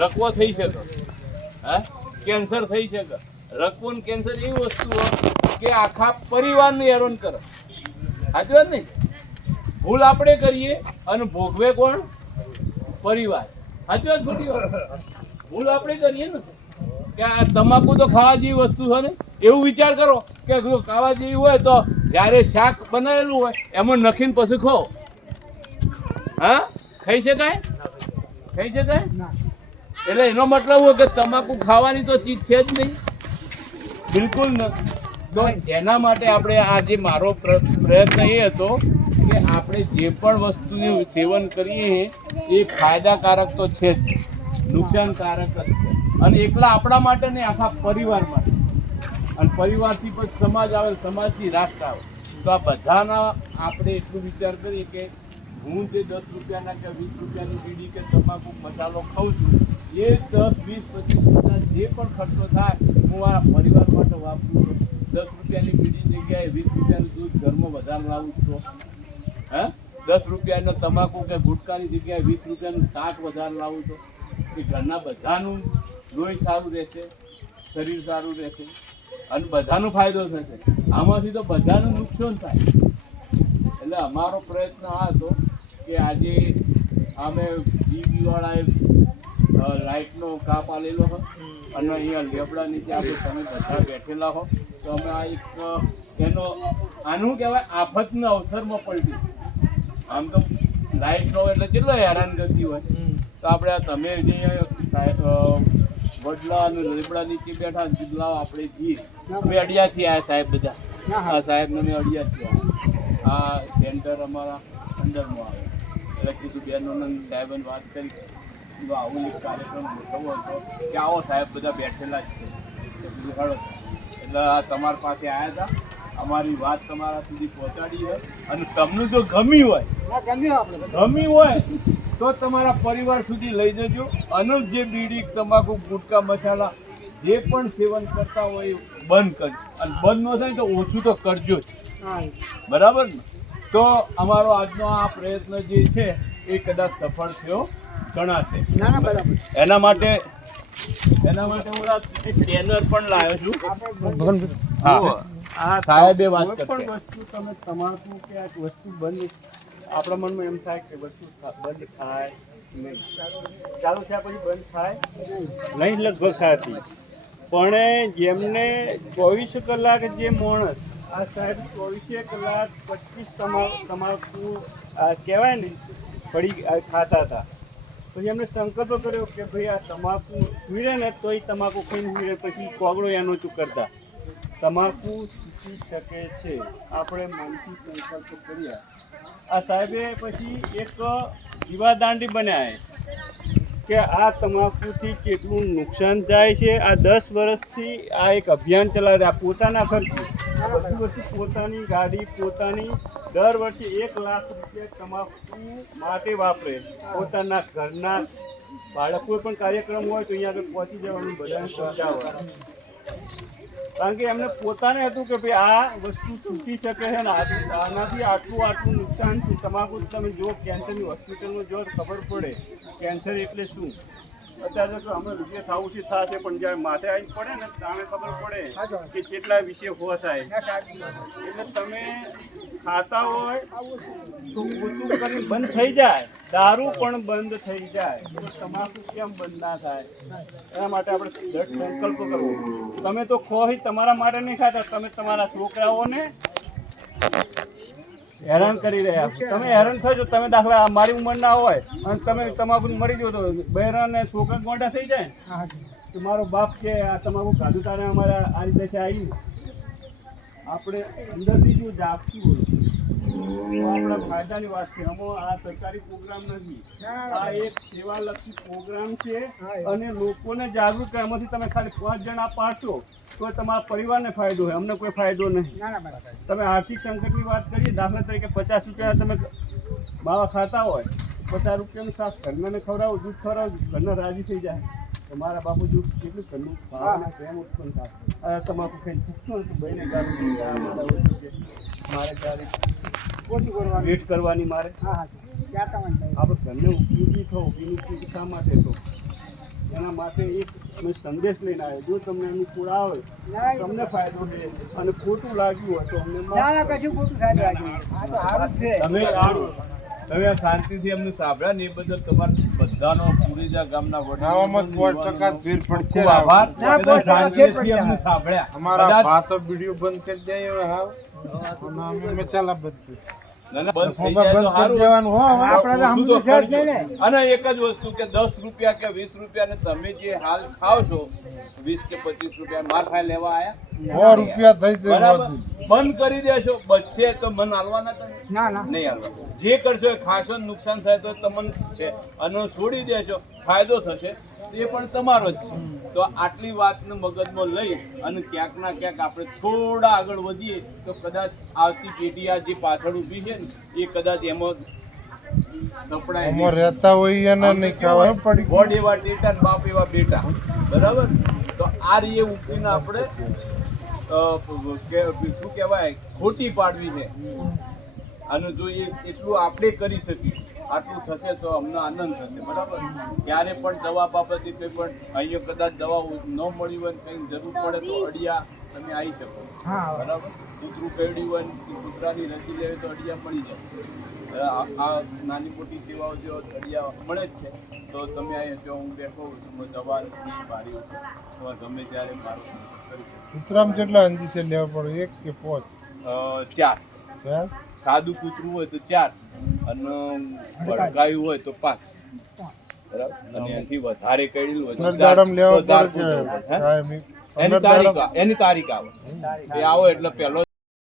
રકવો થઈ શકે, હા, કેન્સર થઈ શકે. રકવો ને કેન્સર એવી વસ્તુ કે આખા પરિવારને હેરાન કરે. સાચી વાત ને? ભૂલ આપણે કરીએ અને ભોગવે કોણ? પરિવાર. સાચી વાત? ભૂલ આપણે કરીએ ને કે આ તમાકુ તો ખાવા જેવી વસ્તુ છે ને, એવું વિચાર કરો કે જો ખાવા જેવી હોય તો જ્યારે શાક બનાવેલું હોય એમાં નખીને પછી ખો. હા, ખાઈ શકાય? ખાઈ શકાય? એટલે એનો મતલબ હોય કે તમાકુ ખાવાની તો ચીજ છે જ નહીં, બિલકુલ નથી. તો એના માટે આપણે આજે મારો પ્રયત્ન એ હતો કે આપણે જે પણ વસ્તુનું સેવન કરીએ એ ફાયદાકારક તો છે જ, નુકસાનકારક જ છે. અને એકલા આપણા માટે નહીં, આખા પરિવાર માટે. અને પરિવારથી પછી સમાજ આવે, સમાજથી રાષ્ટ્ર આવે. તો આ બધાના આપણે એટલું વિચાર કરીએ કે હું જે 10 રૂપિયાના કે 20 રૂપિયાની બીડી કે તમાકુ મસાલો ખાઉં છું, એ 10, 20, 25, 50 જે પણ ખર્ચો થાય હું આ પરિવાર માટે વાપરું છું. 10 રૂપિયાની બીડી જગ્યાએ 20 રૂપિયાનું દૂધ ઘરમાં વધારે લાવું છું. હા, 10 રૂપિયાનો તમાકુ કે ગુટકાની જગ્યાએ 20 રૂપિયાનું શાક વધારે લાવું છું. કે ઘરના બધાનું લોહી સારું રહેશે, શરીર સારું રહેશે અને બધાનો ફાયદો થશે. આમાંથી તો બધાનું નુકસાન થાય. એટલે અમારો પ્રયત્ન આ હતો કે આજે અમે જીબીવાળાએ લાઇટનો કાપ આલેલો હોય અને અહીંયા લેબડા નીચે આપણે તમે બધા બેઠેલા હો, તો અમે આ એક એનો આનું કહેવાય આફતના અવસરમાં પલટી. આમ તો લાઇટ ન હોય એટલે કેટલો હેરાનગતિ હોય. તો આપણે આ તમે જે વડલા અને લેબડા નીચે બેઠા લાવો આપણે જી અમે અડિયાથી આવ્યા સાહેબ બધા. આ સાહેબને અમે અડિયાથી આવ્યા. આ સેન્ટર અમારા અંદરમાં આવે એટલે કીધું બેનોને સાહેબને વાત કરી આવું એક કાર્યક્રમ ગોઠવવો હતો કે આવો સાહેબ બધા બેઠેલા જ છે. કીધું હળો એટલે આ તમારા પાસે આવ્યા હતા, અમારી વાત તમારા સુધી પહોંચાડી હોય અને તમને જો ગમી હોય તો તમારા પરિવાર સુધી લઈ જજો. અને જે બીડી તમાકુ ગુટકા મસાલા જે પણ સેવન કરતા હોય એ બંધ કરજો. અને બંધ ન થાય તો ઓછું તો કરજો જ, બરાબર ને? તો અમારો આજનો આ પ્રયત્ન જે છે એ કદાચ સફળ થયો ગણાશે. એના માટે હું એક બેનર પણ લાવ્યો છું. હા, સાહેબે વાત કરશે. વસ્તુ તમે તમાકુ કે આ વસ્તુ બંધ, આપણા મનમાં એમ થાય કે વસ્તુ બંધ થાય નહીં, ચાલુ થયા પછી બંધ થાય નહીં, લગભગ થતી. પણ જેમને 24 કલાક જે માણસ આ સાહેબ 24 કલાક 25 તમાકુ કહેવાય ને પડી ખાતા હતા, પછી એમને સંકલ્પ કર્યો કે ભાઈ આ તમાકુ વીડે ને તો એ તમાકુ ખાઈને વીડે, પછી કોગળો એનો ચૂક કરતા. તમાકુ છૂટી શકે છે, આપણે મનથી સંકલ્પ કર્યા. આ સાહેબે પછી એક દીવાદાંડી બનાવ્યા કે આ તમાકુથી કેટલું નુકસાન થાય છે. આ 10 વર્ષથી આ એક અભિયાન ચલાવે. આ પોતાના ખર્ચે બધી વસ્તુ, પોતાની ગાડી, પોતાની દર વર્ષે 1 લાખ રૂપિયા તમાકુ માટે વાપરે. પોતાના ઘરના બાળક કોઈ પણ કાર્યક્રમ હોય તો અહીંયા આગળ પહોંચી જવાનું, બધાને સમજાવવાનું. કારણ કે એમને પોતાને હતું કે ભાઈ આ વસ્તુ છૂટી શકે છે ને આનાથી આટલું નુકસાન છે. તમાકુ તમે જો કેન્સરની હોસ્પિટલમાં જો ખબર પડે કેન્સર એટલે શું. અત્યારે તો અમે રૂપિયા થવું છે થશે, પણ જ્યારે માથે આવીને પડે ને ત્યારે ખબર પડે કે કેટલા વિશે હો થાય. એટલે તમે ખાતા હોય તો ઓછું કરીને બંધ થઈ જાય, દારૂ પણ બંધ થઈ જાય, તો તમાકુ કેમ બંધ ના થાય? એના માટે આપણે દૃઢ સંકલ્પ કરવો. તમે તો ખોહી તમારા માટે નહીં ખાતા, તમે તમારા છોકરાઓને હેરાન કરી રહ્યા છો. તમે હેરાન થજો. તમે દાખલા મારી ઉંમરના હોય અને તમે તમાકુ મરી ગયો તો બહેરાને છોકરા ગોંડા થઈ જાય તો મારો બાપ કે આ તમાકુ ખાધું તારે અમારે આ રીતે આવી. આપણે અંદરથી જો જાગશું હોય તો આપણા ફાયદાની વાત છે. આમાં આ સરકારી પ્રોગ્રામ નથી, આ એક સેવાલક્ષી પ્રોગ્રામ છે અને લોકોને જાગૃત કરે. એમાંથી તમે ખાલી 5 જણા પાડશો તો તમારા પરિવારને ફાયદો હોય, અમને કોઈ ફાયદો નહીં. તમે આર્થિક સંકટની વાત કરીએ, દાખલા તરીકે 50 રૂપિયા તમે માવા ખાતા હોય, 50 રૂપિયાનું શાક ઘરનાને ખવડાવો, દૂધ ખવડાવો, ઘરના રાજી થઈ જાય. તો મારા બાપુ જો કેટલું ઘરનું ભાવના પ્રેમ ઉત્પન્ન થાય. તમાકુ ખાઈને પૂછશો ને તો બહેને ગાડી મારે ગાડી ઓછું કરવાની વેટ કરવાની મારે. આપણે ઘરને ઉપયોગી થો ઉપયોગી શા માટે તો એના માટે એક મેં સંદેશ લઈને આવ્યો જો તમને અનુકૂળ આવે તમને ફાયદો છે અને ખોટું લાગ્યું હોય તો અમને તમે આ શાંતિથી એમને સાંભળ્યા ને એ બદલ તમારા બધાનો પુરીજા ગામના આવામાં 100% ફેર પડશે. ખૂબ આભાર કે તમે શાંતિથી એમને સાંભળ્યા. અમારા કદાચ ભાતો વિડિયો બંધ કરી જાય હવે હાવ અને અમે મચાલા બંધ ના, ના, બંધ થઈ બંધ જાય તો કરી સારું. દેવાનું હો હવે. ઓછું તો કરજો. અને એક જ વસ્તુ કે 10 રૂપિયા કે 20 રૂપિયા ને તમે જે હાલ ખાવ છો 20 કે 25 રૂપિયા માર ખાઈ લેવા આયા 100 રૂપિયા થઈ જાય બરાબર બધું. બંધ કરી દેશો બચશે તો મન હાલવાના તમે નહીં હાલવા જે કરશો એ ખાશો ને નુકસાન થાય તો તમને છે અને છોડી દેશો ફાયદો થશે એ પણ તમારો જ છે. તો આટલી વાતને મગજમાં લઈ અને ક્યાંક ના ક્યાંક આપણે થોડા આગળ વધીએ તો કદાચ આવતી પેઢી આ જે પાછળ ઊભી છે ને એ કદાચ એમાં સપડાય અમાર રહેતા હોય એને નહીં ખાવાનું પડી ગોડ એવા ટેટા ને બાપ એવા બેટા બરાબર. તો આ રીએ ઉઠીને આપણે શું કહેવાય ખોટી પાડવી છે અને જો એ એટલું આપણે કરી શકીએ આટલું થશે તો અમને આનંદ થશે બરાબર. ક્યારે પણ દવા બાબતે કંઈ પણ અહીંયા કદાચ દવા ન મળી હોય ને કંઈ જરૂર પડે તો અડિયા તમે આવી શકો બરાબર. કૂતરું કરડ્યું હોય ને કૂતરાની રસી લેવી તો અડિયા મળી જાય. આ નાની મોટી સેવાઓ જો અડિયા મળે જ છે તો તમે અહીંયા જો હું બેઠો છું દવા મારી તો ગમે ત્યારે મારો કરી શકો. કૂતરામાં કેટલા અંજીસે લેવા પડે 1 કે 5 4 ચાર સાદું કૂતરું હોય તો 4 અને ભડકાયું હોય તો 5 બરાબર. અને એનાથી વધારે કરેલું હોય તો દાડમ લેવા ચાર પડે પૂછવું પડે, હે? કાયમી. એની તારીખ આવે એ આવો એટલે પહેલો